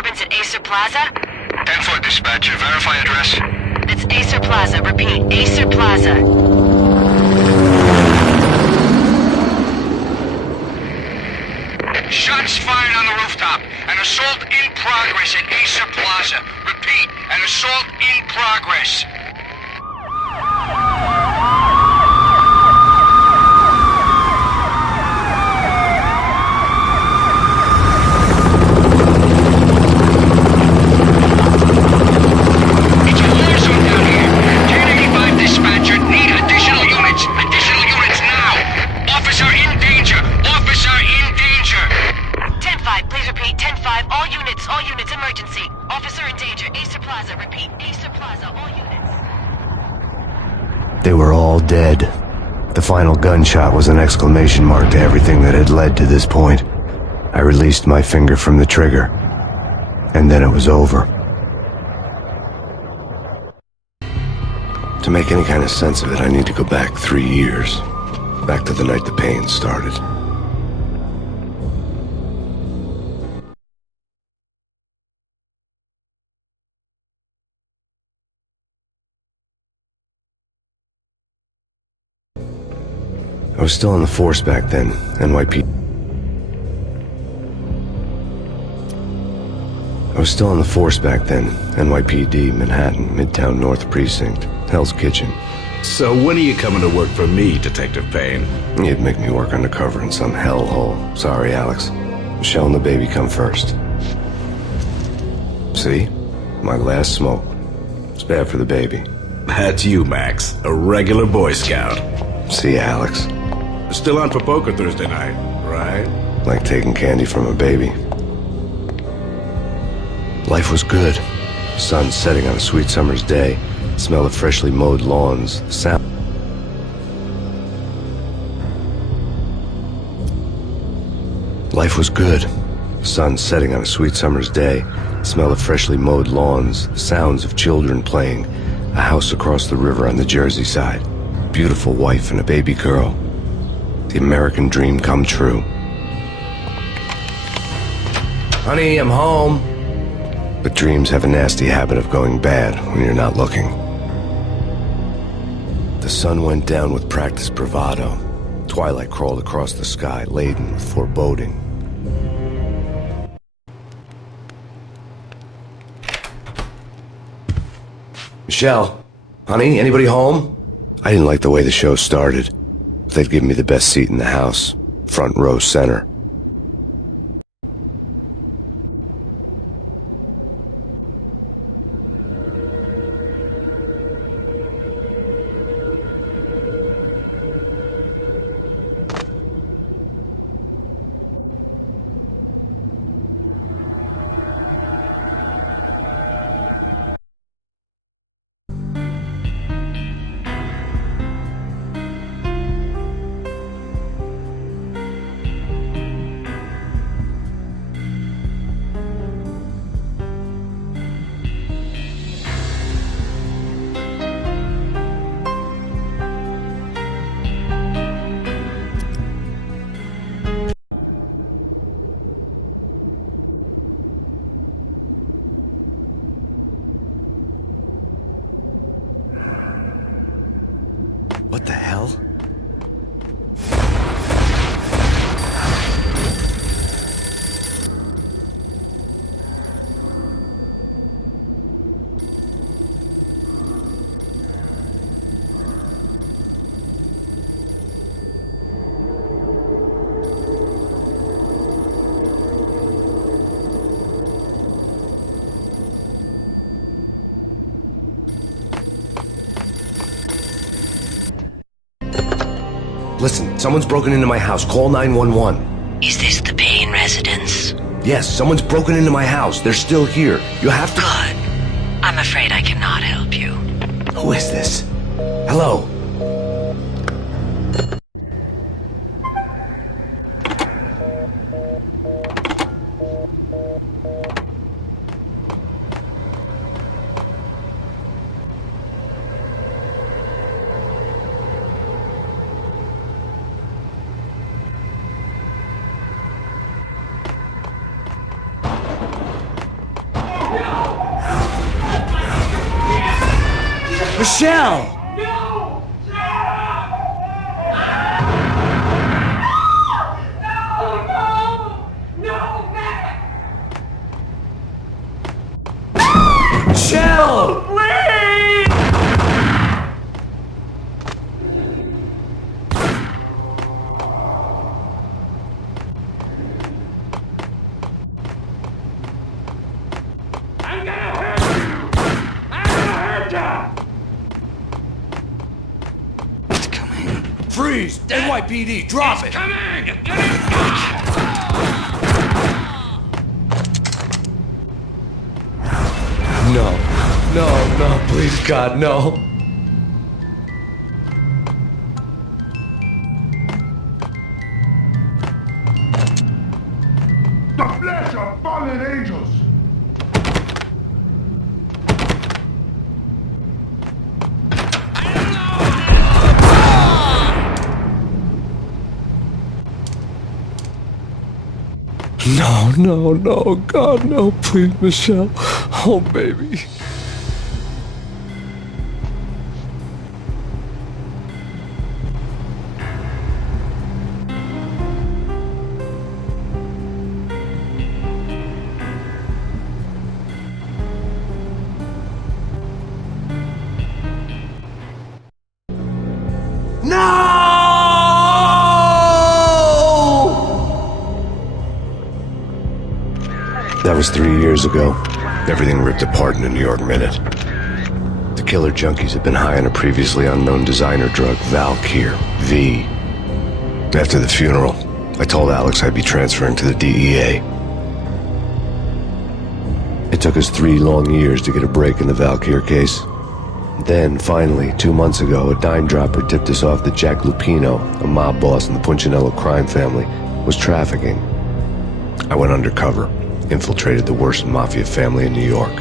disturbance at Acer Plaza? 10-4 dispatcher. Verify address. It's Acer Plaza. Repeat, Acer Plaza. Shots fired on the rooftop. An assault in progress at Acer Plaza. Repeat, an assault in progress. It's a war zone down here. 1085 dispatcher. Need additional units. Additional units now. Officer in danger. Officer in danger. 10-5, please repeat. 10-5, all units, emergency. Officer in danger, Acer Plaza. Repeat, Acer Plaza, all units. They were all dead. The final gunshot was an exclamation mark to everything that had led to this point. I released my finger from the trigger, and then it was over. To make any kind of sense of it, I need to go back 3 years. Back to the night the Payne started. I was still in the force back then, NYPD. NYPD, Manhattan, Midtown North Precinct, Hell's Kitchen. So when are you coming to work for me, Detective Payne? You'd make me work undercover in some hellhole. Sorry, Alex. Michelle and the baby come first. See? My last smoke. It's bad for the baby. That's you, Max. A regular Boy Scout. See, Alex. Still on for poker Thursday night, right? Like taking candy from a baby. Life was good. Sun setting on a sweet summer's day. Smell of freshly mowed lawns. The sound. Life was good. Sun setting on a sweet summer's day. Smell of freshly mowed lawns. The sounds of children playing. A house across the river on the Jersey side. Beautiful wife and a baby girl. The American dream come true. Honey, I'm home. But dreams have a nasty habit of going bad when you're not looking. The sun went down with practiced bravado. Twilight crawled across the sky, laden with foreboding. Michelle? Honey, anybody home? I didn't like the way the show started. They'd give me the best seat in the house, front row center. What the hell? Listen, someone's broken into my house. Call 911. Is this the Payne residence? Yes, someone's broken into my house. They're still here. You have to... Good. I'm afraid I cannot help you. Who is this? Hello? Michelle! Michelle! Freeze! NYPD, drop it! Coming! No, please, God, no. The flesh of fallen angels! No, God, no, please, Michelle. Oh, baby. That was 3 years ago. Everything ripped apart in a New York minute. The killer junkies had been high on a previously unknown designer drug, Valkyr, V. After the funeral, I told Alex I'd be transferring to the DEA. It took us 3 long years to get a break in the Valkyr case. Then, finally, 2 months ago, a dime dropper tipped us off that Jack Lupino, a mob boss in the Punchinello crime family, was trafficking. I went undercover, infiltrated the worst mafia family in New York.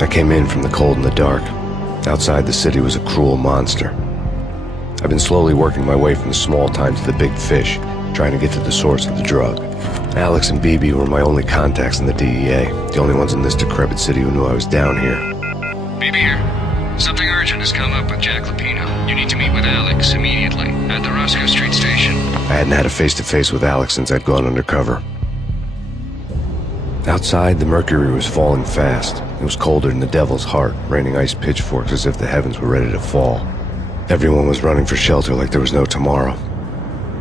I came in from the cold and the dark. Outside the city was a cruel monster. I've been slowly working my way from the small time to the big fish, trying to get to the source of the drug. Alex and BB were my only contacts in the DEA, the only ones in this decrepit city who knew I was down here. BB here. Something urgent has come up with Jack Lupino. You need to meet with Alex immediately at the Roscoe Street station. I hadn't had a face-to-face with Alex since I'd gone undercover. Outside, the mercury was falling fast. It was colder than the devil's heart, raining ice pitchforks as if the heavens were ready to fall. Everyone was running for shelter like there was no tomorrow.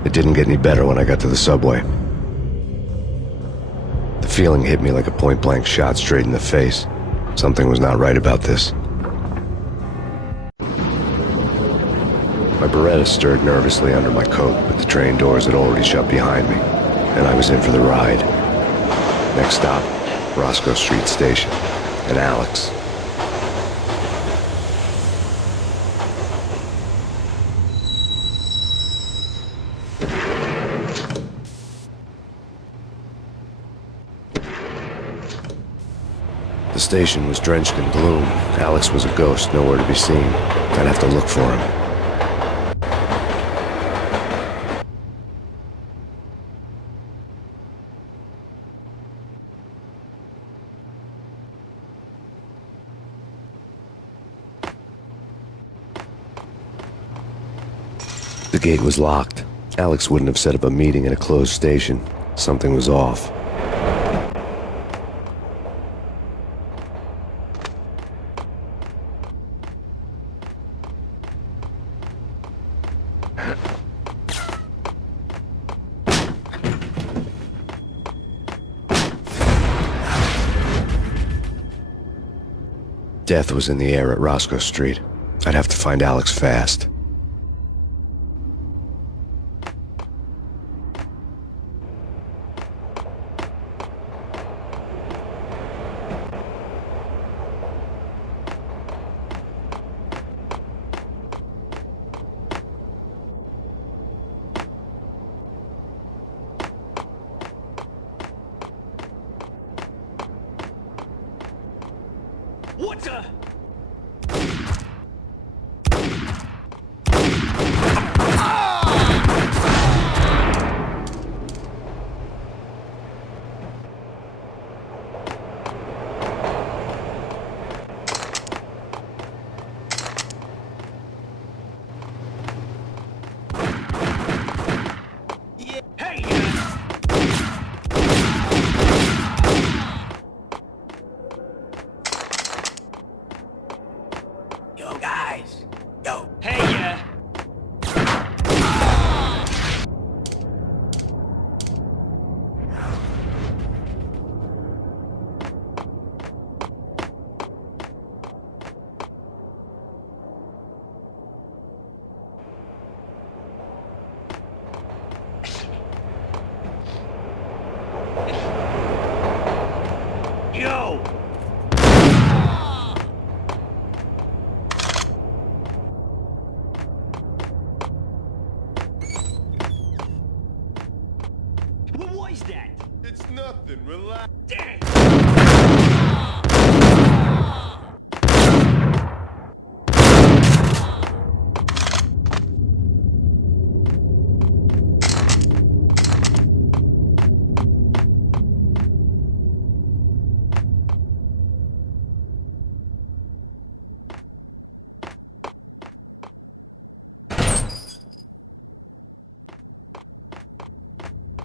It didn't get any better when I got to the subway. The feeling hit me like a point-blank shot straight in the face. Something was not right about this. My Beretta stirred nervously under my coat, but the train doors had already shut behind me, and I was in for the ride. Next stop, Roscoe Street Station, and Alex. The station was drenched in gloom. Alex was a ghost, nowhere to be seen. I'd have to look for him. The gate was locked. Alex wouldn't have set up a meeting at a closed station. Something was off. Death was in the air at Roscoe Street. I'd have to find Alex fast. What the? noise that? It's nothing, relax.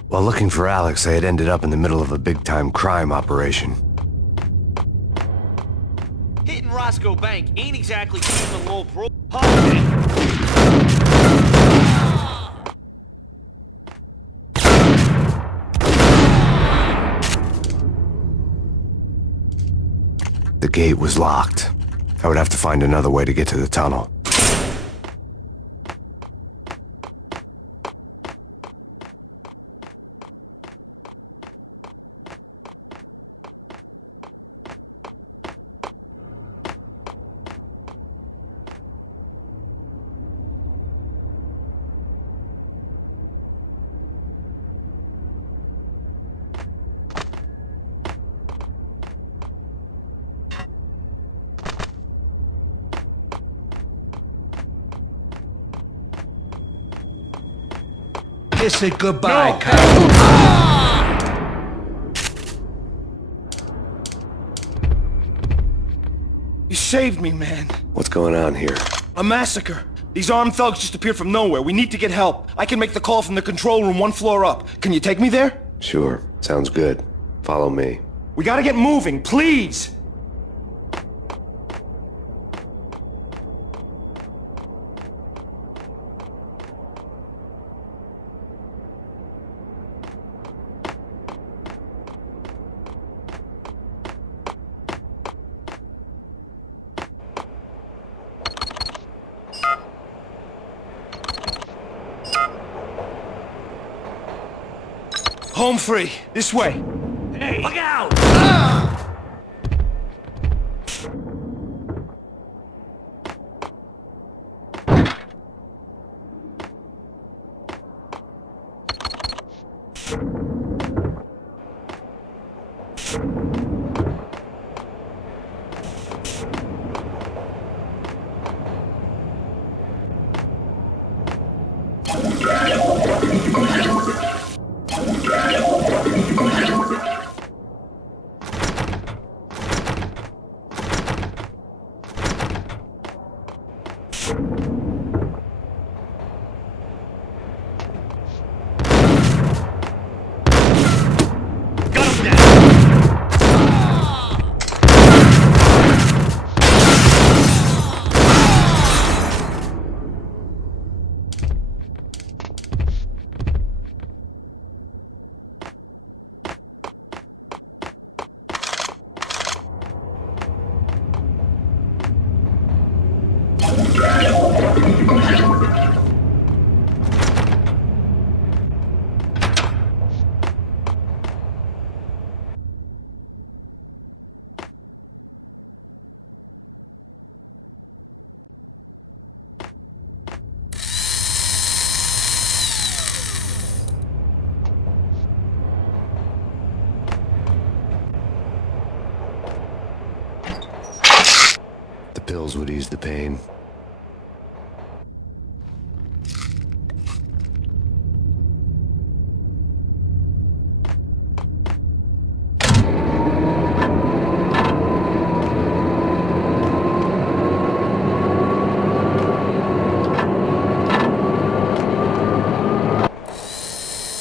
While looking for Alex, I had ended up in the middle of a big-time crime operation. Hitting Roscoe Bank ain't exactly keeping low pro. The gate was locked. I would have to find another way to get to the tunnel. Kiss it goodbye, Kyle. You saved me, man. What's going on here? A massacre. These armed thugs just appeared from nowhere. We need to get help. I can make the call from the control room 1 floor up. Can you take me there? Sure, sounds good. Follow me. We gotta get moving, please! Home free. This way. Hey, look out! The pills would ease the pain.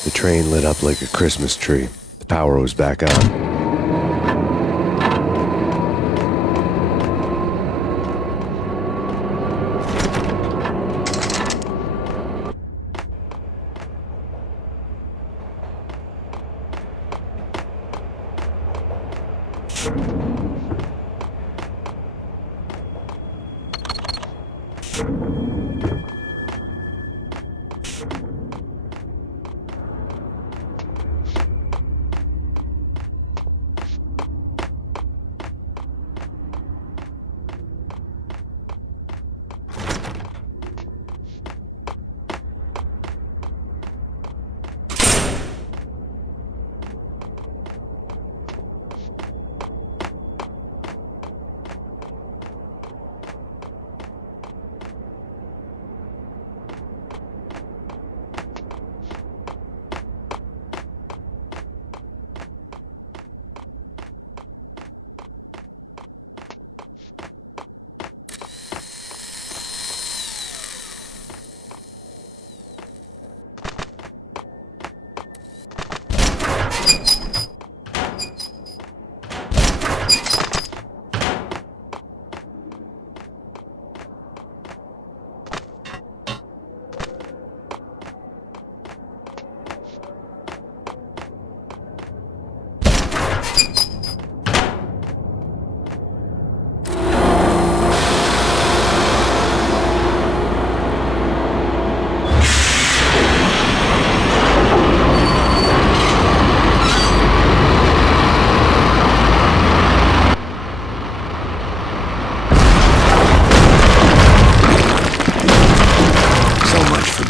The train lit up like a Christmas tree. The power was back on.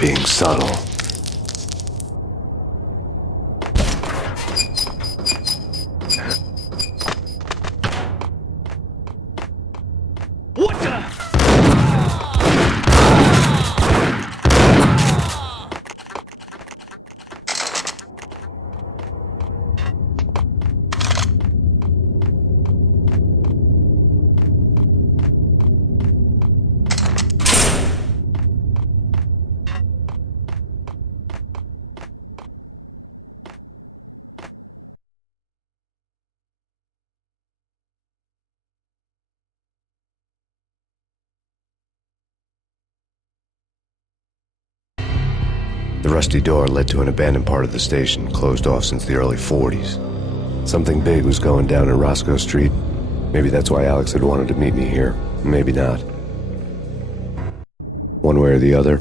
being subtle. What the? The rusty door led to an abandoned part of the station, closed off since the early 40s. Something big was going down in Roscoe Street. Maybe that's why Alex had wanted to meet me here. Maybe not. One way or the other,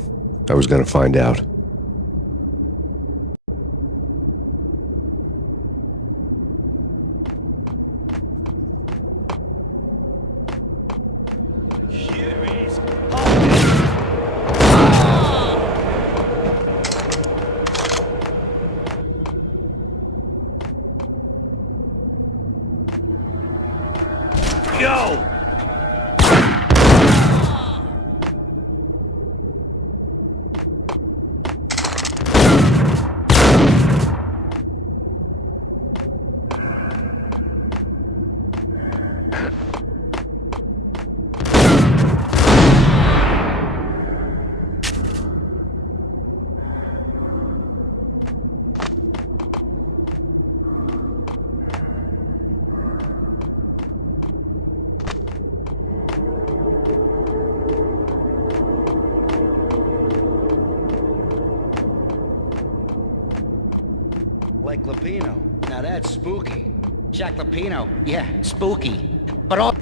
I was gonna find out. Here is. Yo! Like Lapino. Now that's spooky. Jack Lapino. Yeah, spooky. But all...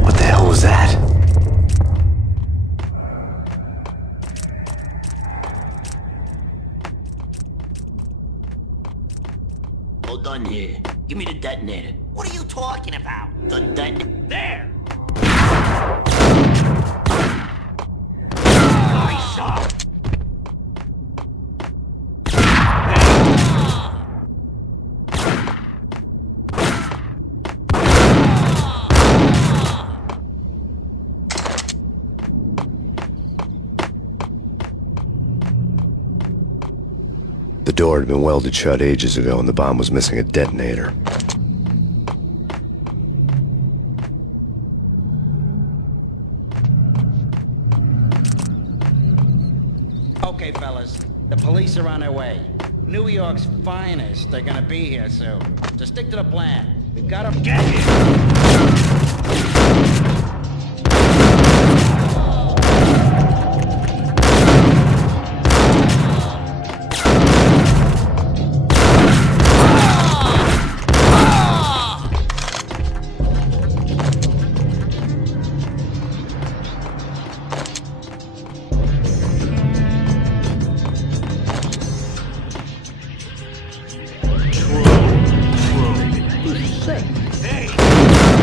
What the hell was that? Hold on here. Give me the detonator. What are you talking about? The detonator. There! I saw. The door had been welded shut ages ago and the bomb was missing a detonator. Okay, fellas. The police are on their way. New York's finest. They're gonna be here soon. So stick to the plan. We've got to get here. Hey!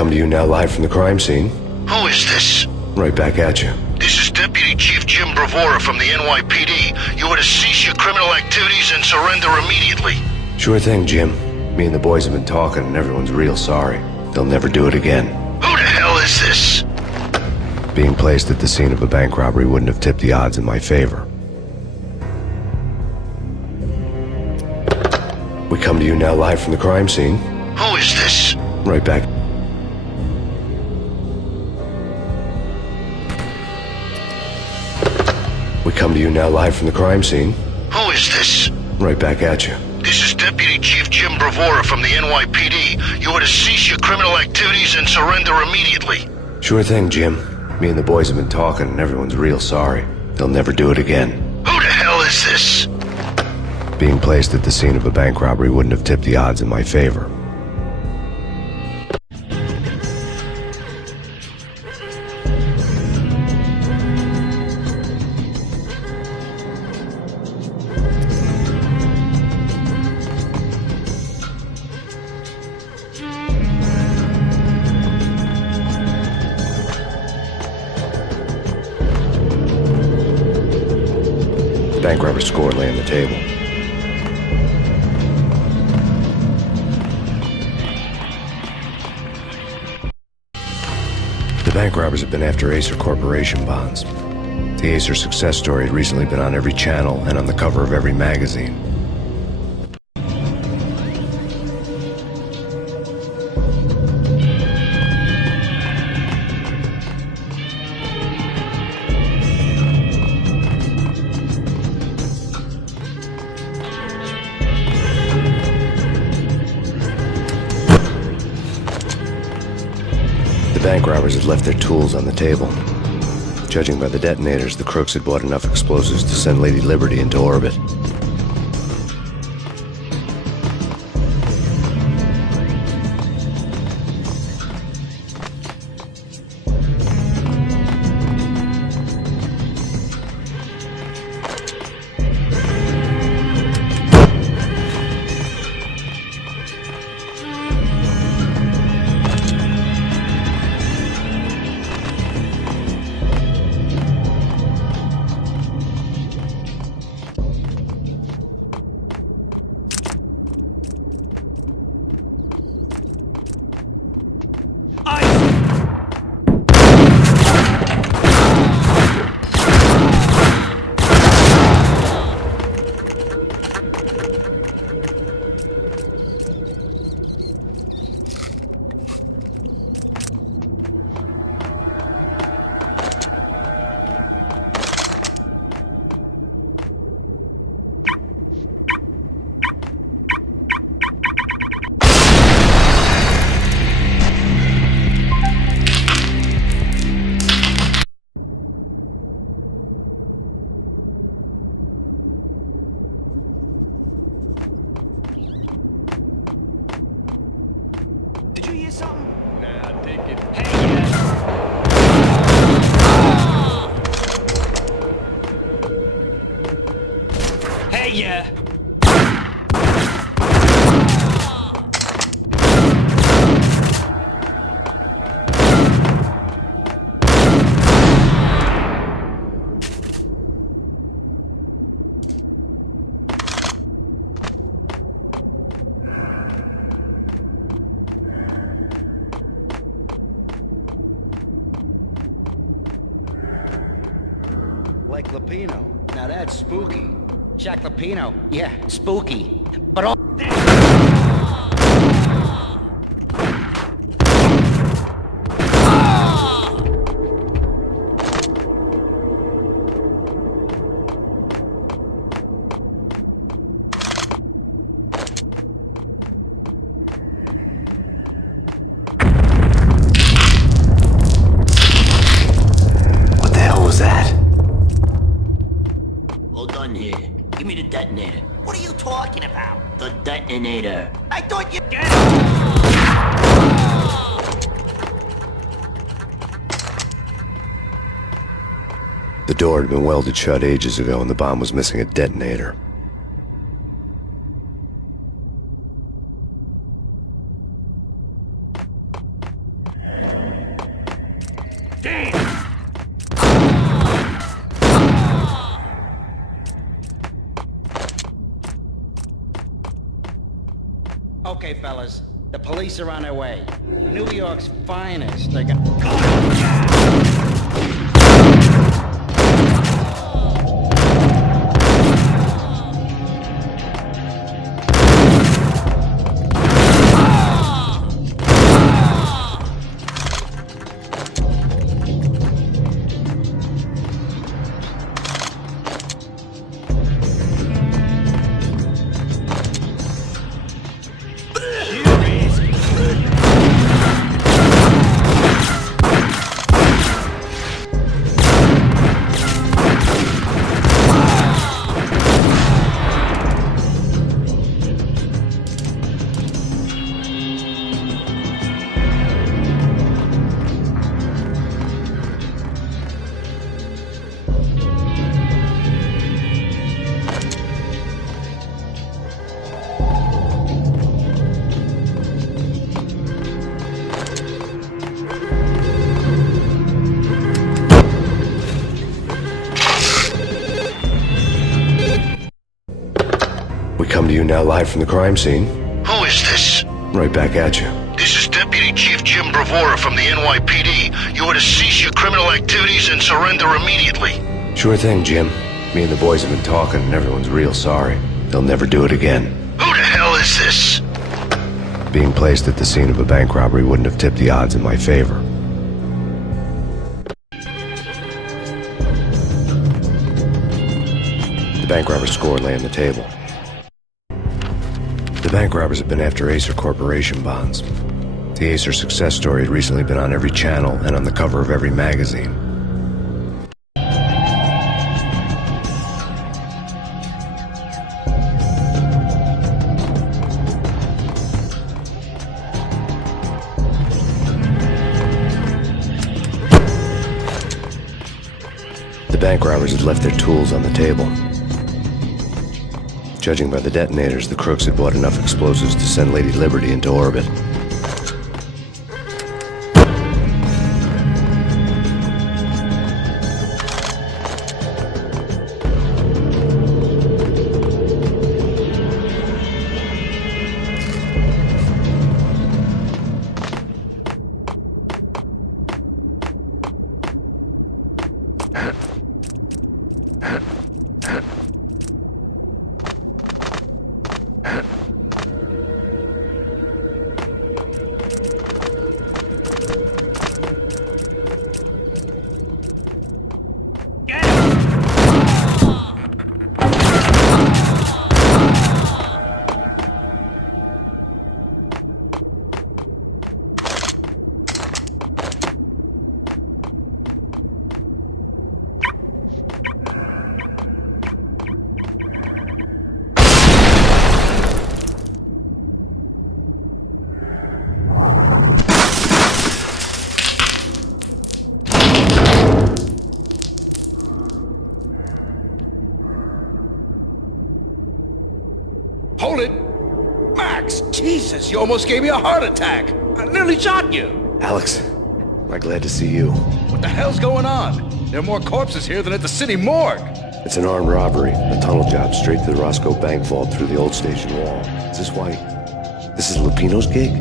come to you now live from the crime scene. Who is this? Right back at you. This is Deputy Chief Jim Bravura from the NYPD. You are to cease your criminal activities and surrender immediately. Sure thing, Jim. Me and the boys have been talking and everyone's real sorry. They'll never do it again. Who the hell is this? Being placed at the scene of a bank robbery wouldn't have tipped the odds in my favor. We come to you now live from the crime scene. Who is this? Right back. We come to you now live from the crime scene. Who is this? Right back at you. This is Deputy Chief Jim Bravura from the NYPD. You are to cease your criminal activities and surrender immediately. Sure thing, Jim. Me and the boys have been talking and everyone's real sorry. They'll never do it again. Who the hell is this? Being placed at the scene of a bank robbery wouldn't have tipped the odds in my favor. Bank robber score lay on the table. The bank robbers have been after Acer Corporation bonds. The Acer success story had recently been on every channel and on the cover of every magazine. The bank robbers had left their tools on the table. Judging by the detonators, the crooks had bought enough explosives to send Lady Liberty into orbit. Did you hear something? Nah, take it. Hey, yeah. Like Lapino. Now that's spooky. Jack Lapino. Yeah, spooky. But all... What the hell was that? Hold on here. Give me the detonator. What are you talking about? The detonator. I thought you... The door had been welded shut ages ago and the bomb was missing a detonator. Okay, fellas. The police are on their way. New York's finest. They're gonna... We come to you now live from the crime scene. Who is this? Right back at you. This is Deputy Chief Jim Bravura from the NYPD. You are to cease your criminal activities and surrender immediately. Sure thing, Jim. Me and the boys have been talking and everyone's real sorry. They'll never do it again. Who the hell is this? Being placed at the scene of a bank robbery wouldn't have tipped the odds in my favor. The bank robber's score lay on the table. The bank robbers have been after Acer Corporation bonds. The Acer success story had recently been on every channel and on the cover of every magazine. The bank robbers had left their tools on the table. Judging by the detonators, the crooks had bought enough explosives to send Lady Liberty into orbit. Hold it! Max! Jesus, you almost gave me a heart attack! I nearly shot you! Alex, am I glad to see you. What the hell's going on? There are more corpses here than at the city morgue! It's an armed robbery, a tunnel job straight to the Roscoe Bank vault through the old station wall. Is this why... this is Lupino's gig?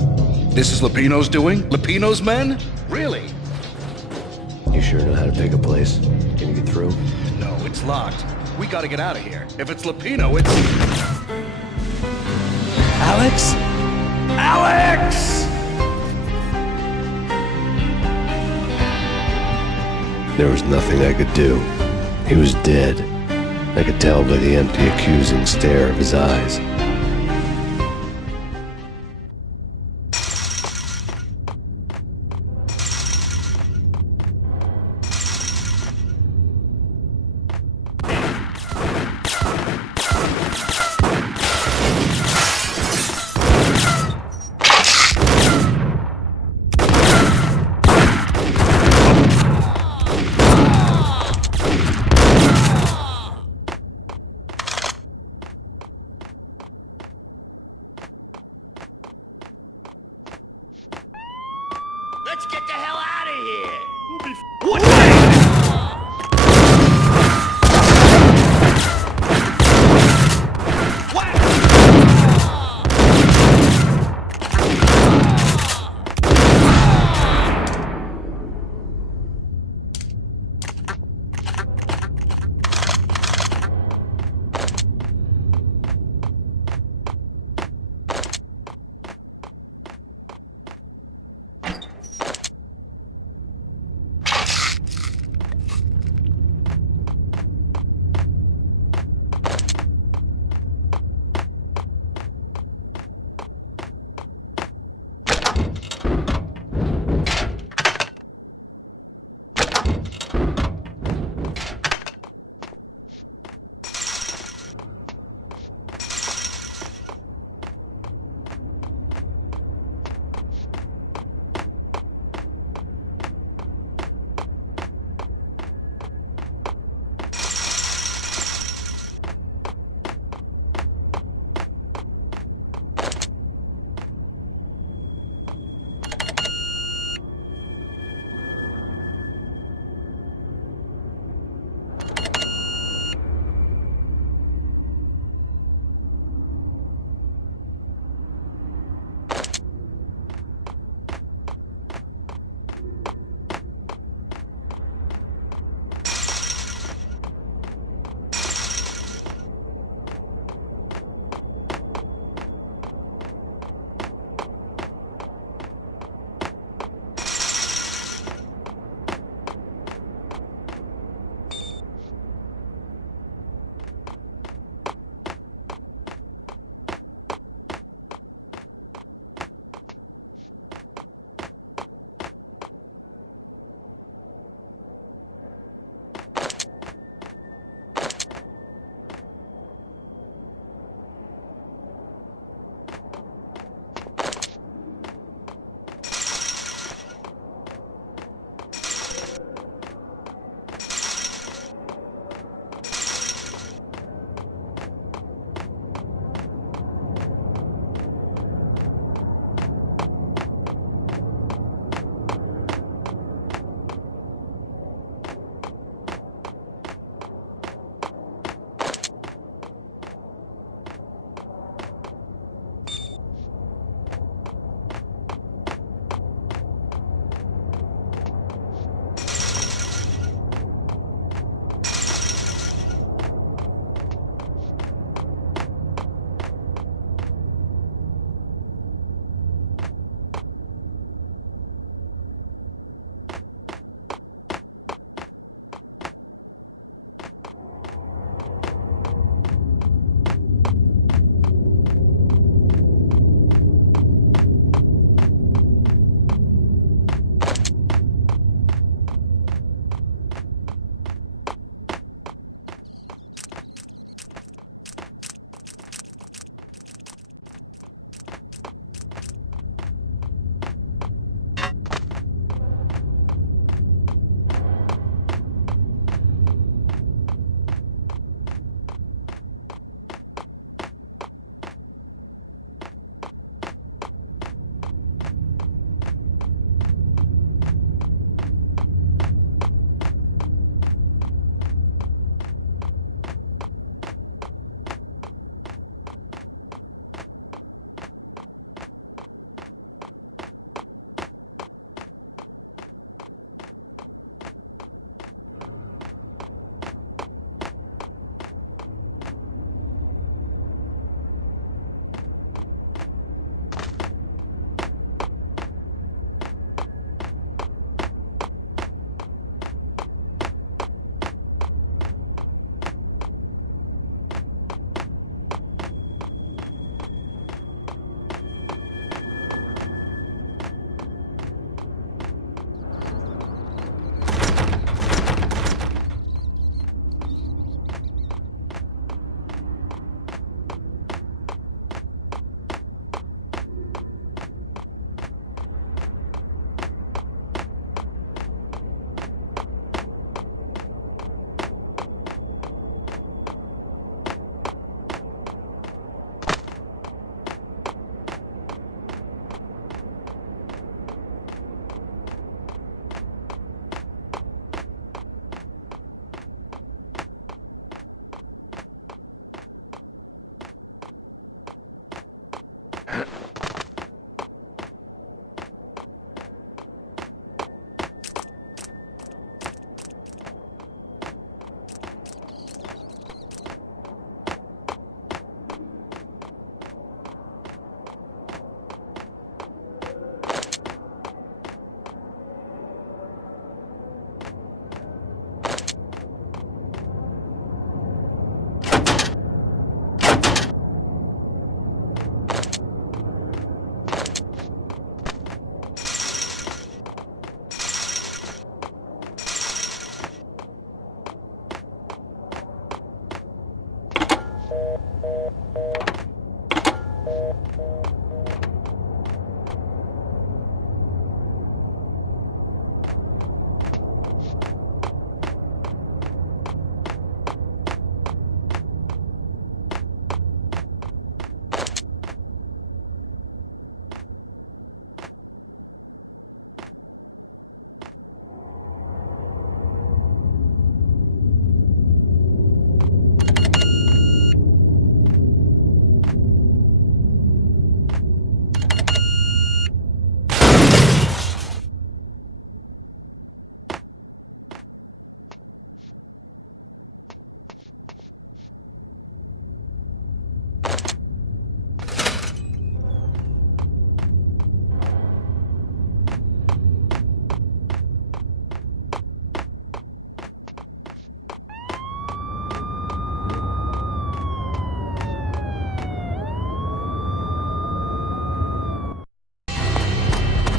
This is Lupino's doing? Lupino's men? Really? You sure know how to pick a place? Can you get through? No, it's locked. We gotta get out of here. If it's Lupino, it's... Alex? Alex! There was nothing I could do. He was dead. I could tell by the empty, accusing stare of his eyes.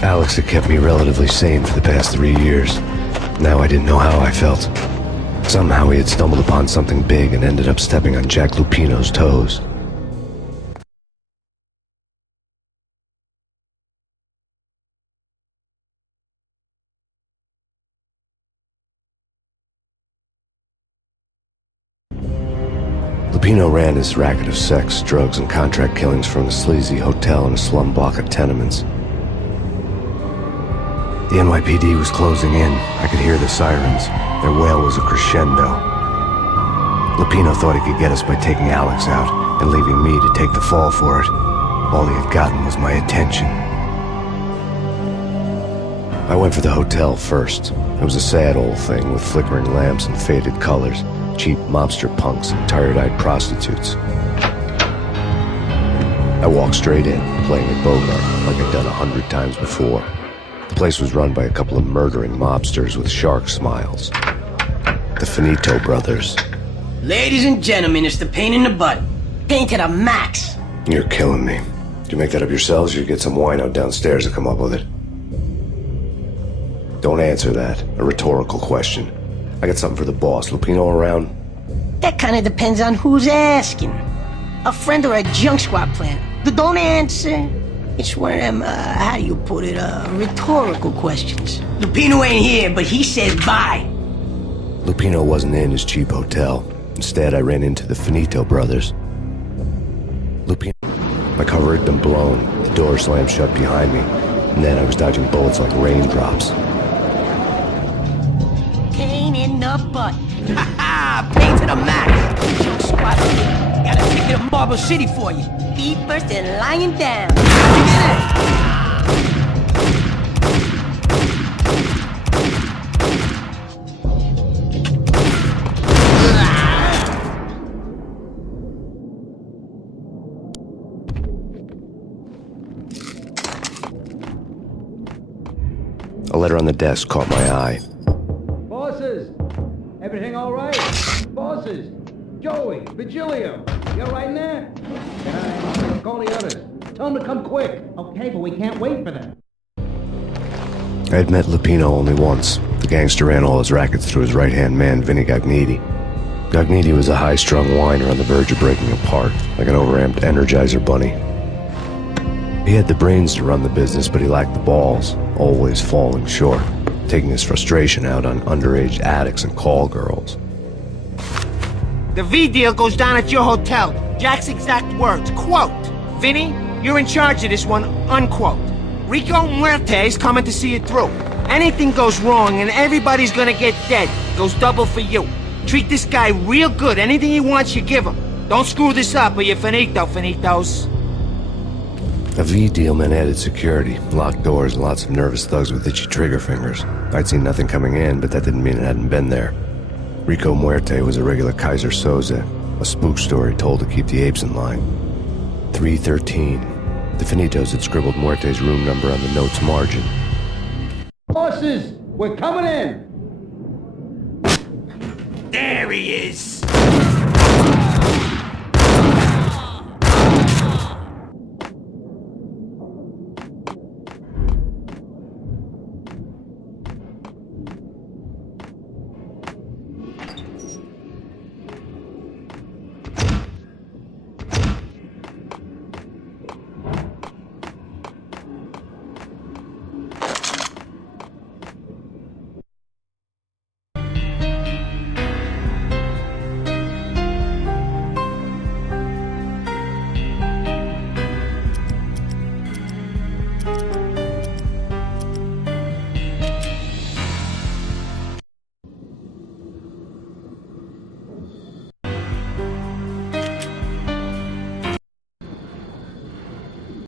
Alex had kept me relatively sane for the past 3 years. Now I didn't know how I felt. Somehow he had stumbled upon something big and ended up stepping on Jack Lupino's toes. Lupino ran his racket of sex, drugs, and contract killings from a sleazy hotel in a slum block of tenements. The NYPD was closing in. I could hear the sirens. Their wail was a crescendo. Lupino thought he could get us by taking Alex out and leaving me to take the fall for it. All he had gotten was my attention. I went for the hotel first. It was a sad old thing with flickering lamps and faded colors, cheap mobster punks and tired-eyed prostitutes. I walked straight in, playing at Bogart like I'd done 100 times before. The place was run by a couple of murdering mobsters with shark smiles. The Finito brothers. Ladies and gentlemen, it's the Payne in the butt. Payne to the max. You're killing me. Did you make that up yourselves, or you get some wino downstairs to come up with it? Don't answer that. A rhetorical question. I got something for the boss. Lupino around? That kind of depends on who's asking. A friend or a junk squad plan. Don't answer. It's one of them, how do you put it, rhetorical questions. Lupino ain't here, but he said bye. Lupino wasn't in his cheap hotel. Instead, I ran into the Finito brothers. Lupino... My cover had been blown. The door slammed shut behind me. And then I was dodging bullets like raindrops. Payne in the butt. Ha ha! Payne to the max. Junk squad. Got a ticket to Marble City for you. Feet first and lying down. You get it? A letter on the desk caught my eye. Bosses! Everything all right? Bosses! Joey, Virgilio, you all right in there? Call the others. Tell them to come quick. Okay, but we can't wait for them. I had met Lupino only once. The gangster ran all his rackets through his right-hand man, Vinny Gagniti. Gagniti was a high-strung whiner on the verge of breaking apart, like an overamped Energizer bunny. He had the brains to run the business, but he lacked the balls, always falling short, taking his frustration out on underage addicts and call girls. The V deal goes down at your hotel. Jack's exact words, quote, "Vinny, you're in charge of this one," unquote. Rico Muerte's coming to see it through. Anything goes wrong and everybody's gonna get dead, goes double for you. Treat this guy real good. Anything he wants, you give him. Don't screw this up or you're finito, finitos. A V deal meant added security, locked doors, and lots of nervous thugs with itchy trigger fingers. I'd seen nothing coming in, but that didn't mean it hadn't been there. Rico Muerte was a regular Kaiser Soze, a spook story told to keep the apes in line. 313. The Finitos had scribbled Muerte's room number on the note's margin. Bosses, we're coming in! There he is!